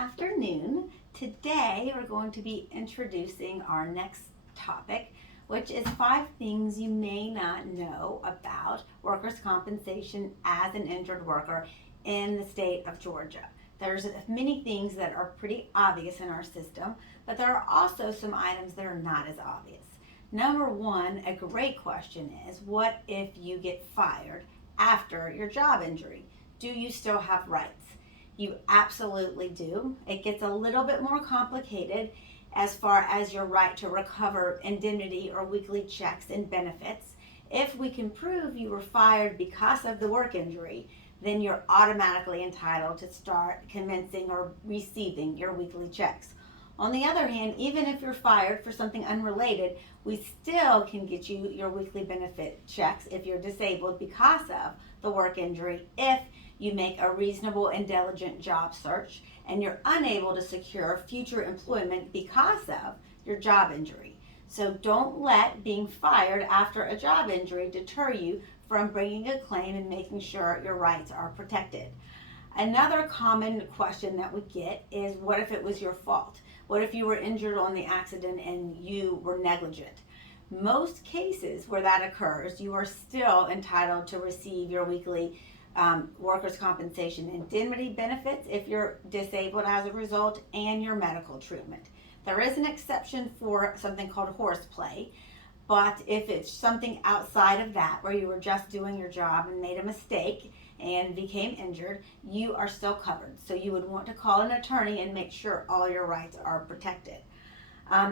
afternoon. Today we're going to be introducing our next topic, which is 5 things you may not know about workers' compensation as an injured worker in the state of Georgia. There's many things that are pretty obvious in our system, but there are also some items that are not as obvious. Number one, a great question is, what if you get fired after your job injury? Do you still have rights? You absolutely do. It gets a little bit more complicated as far as your right to recover indemnity or weekly checks and benefits. If we can prove you were fired because of the work injury, then you're automatically entitled to start commencing or receiving your weekly checks. On the other hand, even if you're fired for something unrelated, we still can get you your weekly benefit checks if you're disabled because of the work injury if you make a reasonable and diligent job search and you're unable to secure future employment because of your job injury. So don't let being fired after a job injury deter you from bringing a claim and making sure your rights are protected. Another common question that we get is, what if it was your fault? What if you were injured on the accident and you were negligent? Most cases where that occurs, you are still entitled to receive your weekly workers' compensation indemnity benefits if you're disabled as a result, and your medical treatment. There is an exception for something called horseplay, but if it's something outside of that, where you were just doing your job and made a mistake and became injured, you are still covered. So you would want to call an attorney and make sure all your rights are protected.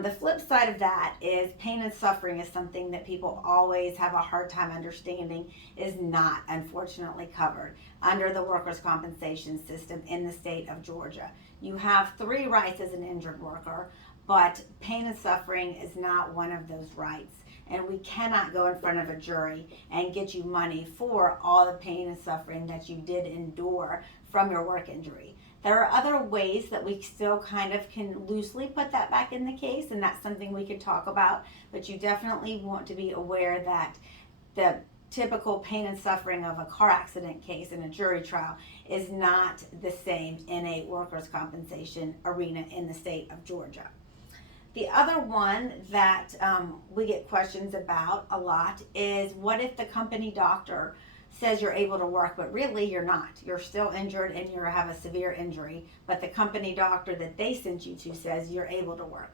The flip side of that is pain and suffering is something that people always have a hard time understanding is not, unfortunately, covered under the workers' compensation system in the state of Georgia. You have 3 rights as an injured worker, but pain and suffering is not one of those rights. And we cannot go in front of a jury and get you money for all the pain and suffering that you did endure from your work injury. There are other ways that we still kind of can loosely put that back in the case, and that's something we could talk about, but you definitely want to be aware that the typical pain and suffering of a car accident case in a jury trial is not the same in a workers' compensation arena in the state of Georgia. The other one that we get questions about a lot is, what if the company doctor says you're able to work, but really you're not? You're still injured and you have a severe injury, but the company doctor that they sent you to says you're able to work.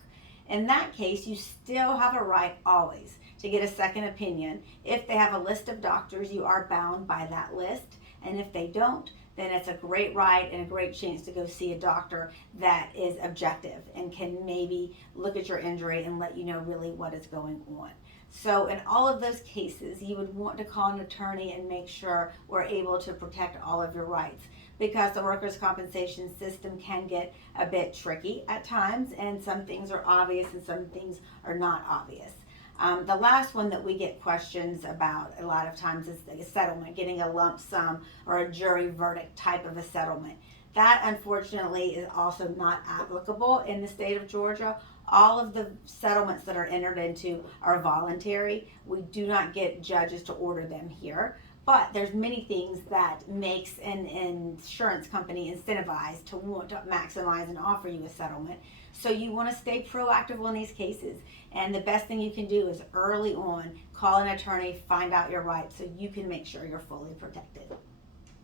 In that case, you still have a right always to get a second opinion. If they have a list of doctors, you are bound by that list. And if they don't, then it's a great right and a great chance to go see a doctor that is objective and can maybe look at your injury and let you know really what is going on. So in all of those cases, you would want to call an attorney and make sure we're able to protect all of your rights, because the workers' compensation system can get a bit tricky at times, and some things are obvious and some things are not obvious. The last one that we get questions about a lot of times is a settlement, getting a lump sum or a jury verdict type of a settlement. That, unfortunately, is also not applicable in the state of Georgia. All of the settlements that are entered into are voluntary. We do not get judges to order them here. But there's many things that makes an insurance company incentivized to want to maximize and offer you a settlement. So you want to stay proactive on these cases. And the best thing you can do is early on call an attorney, find out your rights so you can make sure you're fully protected.